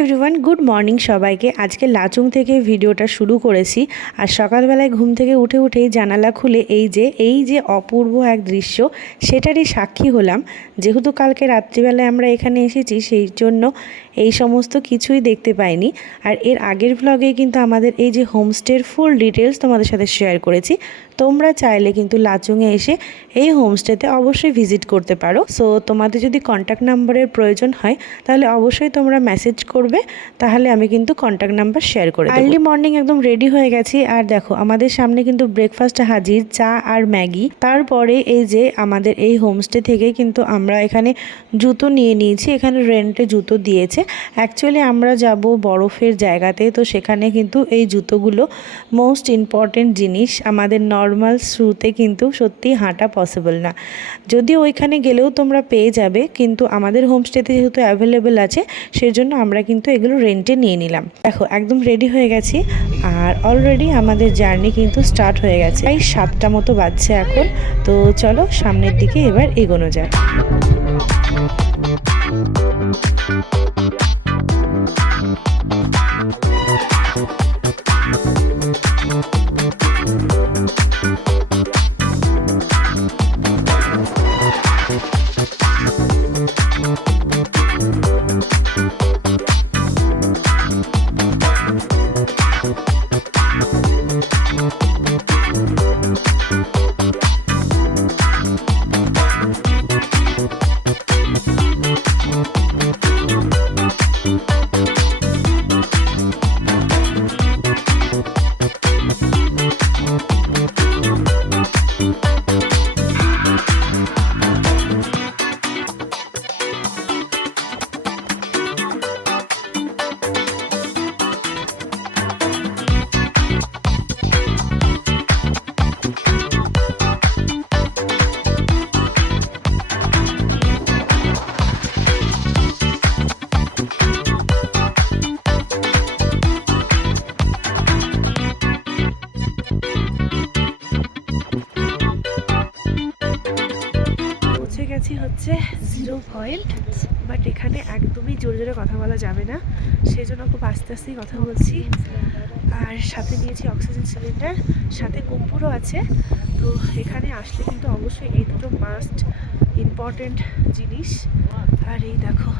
Everyone, good morning সবাইকে। আজকে লাচুং থেকে ভিডিওটা শুরু করেছি। আর সকালবেলায় ঘুম থেকে উঠেই জানালা খুলে এই যে অপূর্ব এক দৃশ্য, সেটারই সাক্ষী হলাম। যেহেতু কালকে রাত্রিবেলায় আমরা এখানে এসেছি, সেই জন্য এই সমস্ত কিছুই দেখতে পাইনি। আর এর আগের ব্লগে কিন্তু আমাদের এই যে হোমস্টের ফুল ডিটেলস তোমাদের সাথে শেয়ার করেছি। তোমরা চাইলে কিন্তু লাচুংয়ে এসে এই হোমস্টেতে অবশ্যই ভিজিট করতে পারো। সো তোমাদের যদি কন্ট্যাক্ট নাম্বারের প্রয়োজন হয় তাহলে অবশ্যই তোমরা মেসেজ করবে, তাহলে আমি কিন্তু কন্ট্যাক্ট নাম্বার শেয়ার করে দেব। আর্লি মর্নিং একদম রেডি হয়ে গেছি। আর দেখো আমাদের সামনে কিন্তু ব্রেকফাস্ট হাজির, চা আর ম্যাগি। তারপরে এই যে আমাদের এই হোমস্টে থেকে কিন্তু আমরা এখানে জুতো নিয়ে নিয়েছি। এখানে রেন্টে জুতো দিয়েছে। অ্যাকচুয়ালি আমরা যাব বরফের জায়গাতে, তো সেখানে কিন্তু এই জুতোগুলো মোস্ট ইম্পর্টেন্ট জিনিস। আমাদের নর্মাল শুতে কিন্তু সত্যি হাঁটা পসিবল না। যদিও ওইখানে গেলেও তোমরা পেয়ে যাবে, কিন্তু আমাদের হোমস্টেতে যেহেতু অ্যাভেলেবেল আছে, সেজন্য আমরা কিন্তু এগুলো রেন্টে নিয়ে নিলাম। দেখো একদম রেডি হয়ে গেছি, আর অলরেডি আমাদের জার্নি কিন্তু স্টার্ট হয়ে গেছে। প্রায় 7টা মতো বাজছে এখন। তো চলো সামনের দিকে এবার এগোনো যায়। হচ্ছে 0 পয়েন্ট, বাট এখানে একদমই জোরে জোরে কথা বলা যাবে না, সেজন্য খুব আস্তে আস্তেই কথা বলছি। আর সাথে নিয়েছি অক্সিজেন সিলিন্ডার, সাথে কর্পূরও আছে। তো এখানে আসলে কিন্তু অবশ্যই এই দুটো মাস্ট ইম্পর্টেন্ট জিনিস। আর এই দেখো,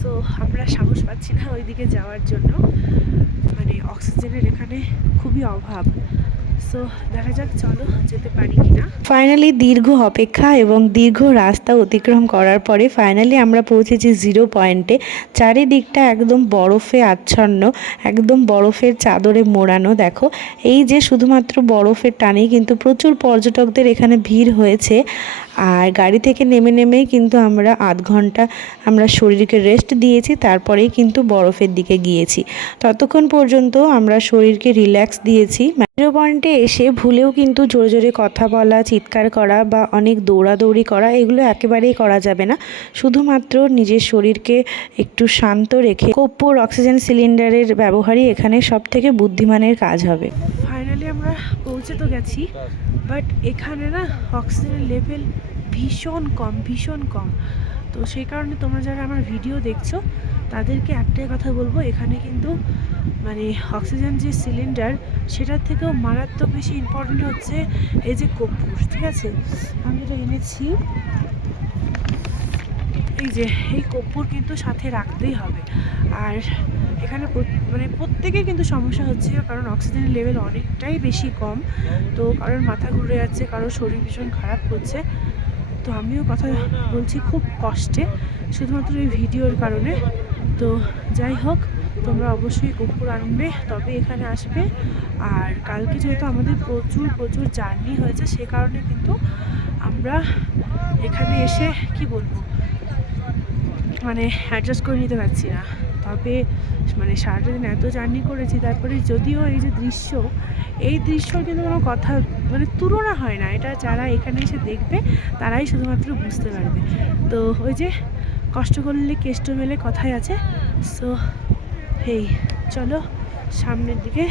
সো আমরা সাহস পাচ্ছি না ওইদিকে যাওয়ার জন্য, মানে অক্সিজেনের এখানে খুবই অভাব। সো দেখা যাক, চলো যেতে পারি কিনা। ফাইনালি দীর্ঘ অপেক্ষা এবং দীর্ঘ রাস্তা অতিক্রম করার পরে ফাইনালি আমরা পৌঁছেছি 0 পয়েন্টে। চারিদিকটা একদম বরফে আচ্ছন্ন, একদম বরফের চাদরে মোড়ানো। দেখো এই যে শুধুমাত্র বরফের টানেই কিন্তু প্রচুর পর্যটকদের এখানে ভিড় হয়েছে। আর গাড়ি থেকে নেমেই কিন্তু আমরা আধ ঘন্টা আমরা শরীরকে রেস্ট দিয়েছি, তারপরেই কিন্তু বরফের দিকে গিয়েছি। ততক্ষণ পর্যন্ত আমরা শরীরকে রিল্যাক্স দিয়েছি। 0 পয়েন্টে এসে ভুলেও কিন্তু জোরে জোরে কথা বলা, চিৎকার করা বা অনেক দৌড়াদৌড়ি করা এগুলো একেবারেই করা যাবে না। শুধুমাত্র নিজের শরীরকে একটু শান্ত রেখে কর্পূর অক্সিজেন সিলিন্ডারের ব্যবহারই এখানে সবথেকে বুদ্ধিমানের কাজ হবে। ফাইনালি আমরা পৌঁছে তো গেছি, বাট এখানে না অক্সিজেনের লেভেল ভীষণ কম। তো সেই কারণে তোমরা যারা আমার ভিডিও দেখছো তাদেরকে একটাই কথা বলবো, এখানে কিন্তু মানে অক্সিজেন যে সিলিন্ডার সেটার থেকেও মারাত্মক বেশি ইম্পর্টেন্ট হচ্ছে এই যে কর্পূর। ঠিক আছে, আমি যেটা এনেছি এই যে এই কর্পূর কিন্তু সাথে রাখতেই হবে। আর এখানে মানে প্রত্যেকের কিন্তু সমস্যা হচ্ছে, কারণ অক্সিজেনের লেভেল অনেকটাই বেশি কম। তো কারোর মাথা ঘুরে যাচ্ছে, কারোর শরীর ভীষণ খারাপ করছে। তো আমিও কথা বলছি খুব কষ্টে, শুধুমাত্র এই ভিডিওর কারণে। তো যাই হোক, তোমরা অবশ্যই কর্পূর আনবে, তবে এখানে আসবে। আর কালকে যেহেতু আমাদের প্রচুর জার্নি হয়েছে, সে কারণে কিন্তু আমরা এখানে এসে কি বলবো, মানে অ্যাডজাস্ট করে নিতে পারছি না। তবে মানে সারাটা দিন এত জার্নি করেছি, তারপরে যদিও এই যে দৃশ্য, এই দৃশ্যর কিন্তু কোনো কথা মানে তুলনা হয় না। এটা যারা এখানে এসে দেখবে তারাই শুধুমাত্র বুঝতে পারবে। তো ওই যে কষ্ট করলে কেষ্ট মেলে কথাই আছে। সো এই চলো সামনের দিকে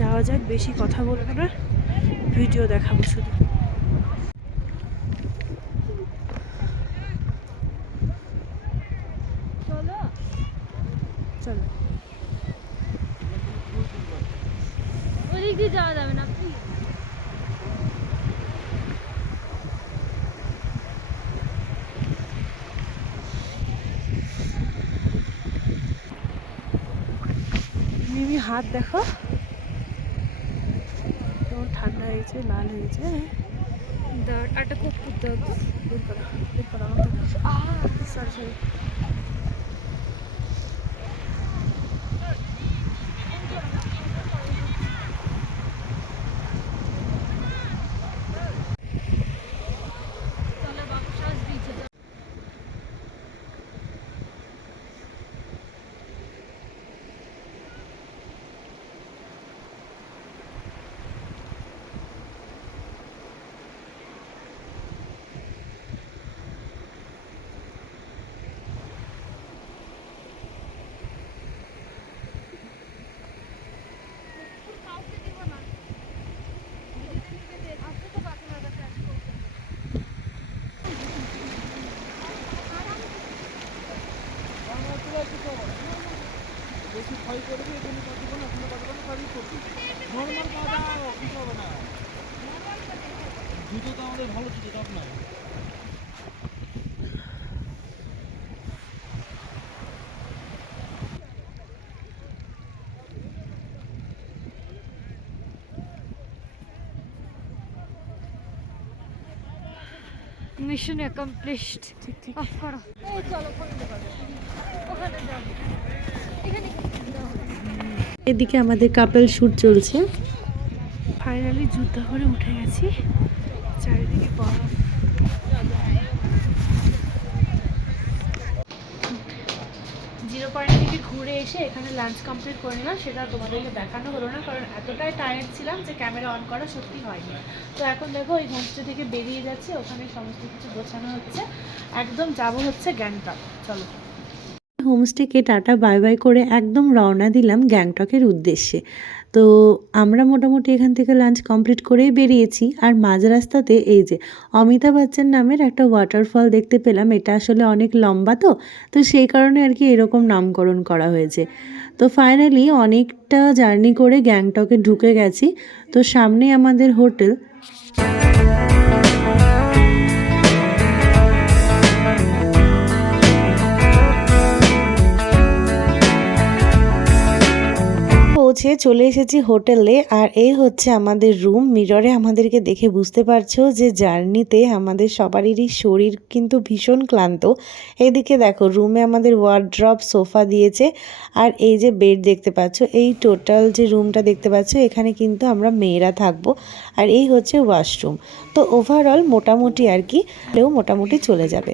যাওয়া যাক, বেশি কথা বলবো না, ভিডিও দেখাবো শুধু। চলো। ওদিক দিয়ে যাওয়া যাবে না প্লিজ। মিমি হাত দেখো, তোমার ঠান্ডা হয়েছে, লাল হয়েছে। আটা কোক করতে হতো। বের করো, বের করো আমাকে। Sorry sorry. চলে বাবু শ্বাস দিয়েছে। কাউকে দিব না, আপনি তো বাকি না কাছে আসবো। বেশি ক্ষয় করবে এখানে কতক্ষণ আপনার কতক্ষণ কাজই করছি নর্মাল কাজ আর কিছু হবে না। জুতো তো আমাদের ভালো জুতো তো আপনার। Mission accomplished. ঠিক ঠিক। অফ করো। এই চলো ওখানে যাও, এখানে এদিকে আমাদের কাপল শুট চলছে। ফাইনালি যুদ্ধ করে উঠে গেছি, চারিদিকে বরফ। জিরো পয়েন্ট থেকে ঘুরে এসে এখানে লাঞ্চ কমপ্লিট করে নিলাম, সেটা তোমাদেরকে দেখানো হলো না কারণ এতটাই টায়ার্ড ছিলাম যে ক্যামেরা অন করা সত্যি হয়নি। তো এখন দেখো ওই হোমস্টে থেকে বেরিয়ে যাচ্ছে, ওখানে সমস্ত কিছু গোছানো হচ্ছে, একদম যাবো হচ্ছে গ্যাংটক। চলো। হোমস্টেকে টাটা বাই বাই করে একদম রওনা দিলাম গ্যাংটকের উদ্দেশ্যে। তো আমরা মোটামুটি এখান থেকে লাঞ্চ কমপ্লিট করেই বেরিয়েছি। আর মাঝ রাস্তাতে এই যে অমিতাভ বচ্চন নামের একটা ওয়াটারফল দেখতে পেলাম। এটা আসলে অনেক লম্বা, তো সেই কারণে আর কি এরকম নামকরণ করা হয়েছে। তো ফাইনালি অনেকটা জার্নি করে গ্যাংটকে ঢুকে গেছি। তো সামনে আমাদের হোটেল। পৌঁছে চলে এসেছি হোটেলে, আর এই হচ্ছে আমাদের রুম। মিররে আমাদেরকে দেখে বুঝতে পারছো যে জার্নিতে আমাদের সবারই শরীর কিন্তু ভীষণ ক্লান্ত। এইদিকে দেখো রুমে আমাদের ওয়ার্ড্রপ, সোফা দিয়েছে, আর এই যে বেড দেখতে পাচ্ছ। এই টোটাল যে রুমটা দেখতে পাচ্ছ এখানে কিন্তু আমরা মেয়েরা থাকবো। আর এই হচ্ছে ওয়াশরুম। তো ওভারঅল মোটামুটি আর কি মোটামুটি চলে যাবে।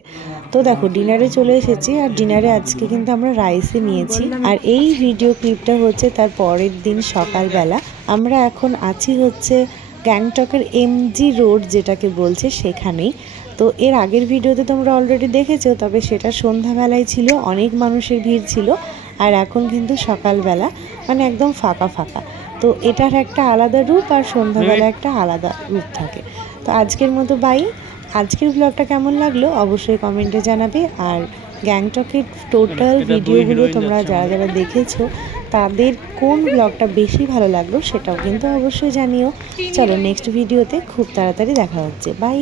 তো দেখো ডিনারে চলে এসেছি, আর ডিনারে আজকে কিন্তু আমরা রাইসে নিয়েছি। আর এই ভিডিও ক্লিপটা হচ্ছে তার পরের দিন সকালবেলা। আমরা এখন আছি হচ্ছে গ্যাংটকের এমজি রোড যেটাকে বলছে সেখানেই। তো এর আগের ভিডিওতে তোমরা অলরেডি দেখেছো, তবে সেটা সন্ধ্যাবেলায় ছিল, অনেক মানুষের ভিড় ছিল। আর এখন কিন্তু সকালবেলা, মানে একদম ফাঁকা ফাঁকা। তো এটার একটা আলাদা রূপ, আর সন্ধ্যাবেলা একটা আলাদা রূপ থাকে। তো আজকের মতো বাই। আজকের ব্লগটা কেমন লাগলো অবশ্যই কমেন্টে জানাবে। আর গ্যাংটকের টোটাল ভিডিওগুলো তোমরা যারা যারা দেখেছো তাদের কোন ব্লগটা বেশি ভালো লাগলো সেটাও কিন্তু অবশ্যই জানিও। চলো নেক্সট ভিডিওতে খুব তাড়াতাড়ি দেখা হচ্ছে। বাই।